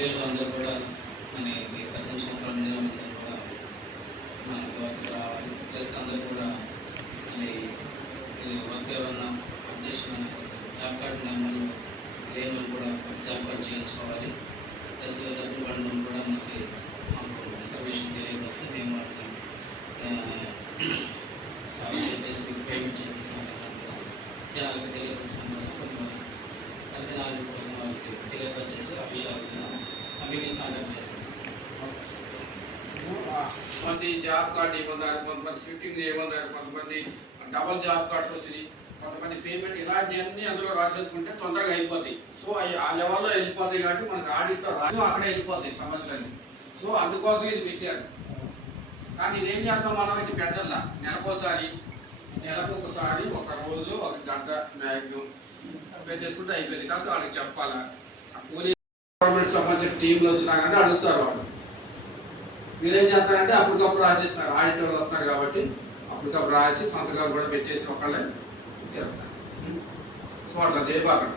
కూలీలు అందరూ కూడా మనకి 18 సంవత్సరాల మినిమం అందరూ కూడా మనకి వర్క్ రావాలి. ప్లస్ అందరూ కూడా మళ్ళీ వర్క్ ఏమన్నా అప్డేషన్ జాబ్ కార్డు నెంబర్లు లేని వాళ్ళు కూడా జాబ్ కార్డు చేయించుకోవాలి. ప్లస్ డబ్బులు పడిన కూడా మనకి మాకు ఇన్ఫర్మేషన్ తెలియవస్తే మేము వాటిని సాల్వ్ చెప్పేసి పేమెంట్ చేపిస్తాం. జనాలకు తెలియపరిచిన కోసం కొన్ని అభినాల కోసం వాళ్ళకి తెలియపరిచేసి ఆ విషయాలు మీటింగ్ కాంటాక్ట్ చేసేస్తాం. కొంతమంది జాబ్ కార్డు ఇవ్వన్నారు, కొంతమంది సిట్టింగ్ ఇవ్వన్నారు, కొంతమంది డబల్ జాబ్ కార్డ్స్ వచ్చినాయి, కొంతమంది పేమెంట్ ఇలాంటివన్నీ అందులో రాసేసుకుంటే తొందరగా అయిపోతాయి. సో అవి ఆ లెవెల్లో వెళ్ళిపోతాయి కాబట్టి మనకు ఆడిట్లో రాసి అక్కడే వెళ్ళిపోతాయి సమస్యలన్నీ. సో అందుకోసం ఇది పెట్టారు. కానీ ఇదేం చేస్తాం మనం, ఇది పెట్టాల నెలకు ఒకసారి ఒక రోజు ఒక గంట మ్యాక్సిమం పెట్టేసుకుంటే అయిపోయింది. కాబట్టి వాళ్ళకి చెప్పాలా. కూలీ గవర్నమెంట్ సంబంధించిన టీంలు వచ్చినా కానీ అడుగుతారు వాళ్ళు. మీరేం చేస్తారంటే అప్పటికప్పుడు రాసిస్తారు. ఆడిటర్ వస్తున్నారు కాబట్టి అప్పటికప్పుడు రాసి సంతకాలు కూడా పెట్టేసి ఒకళ్ళే చెప్తారు. సో అట్లా చేయబాకండి.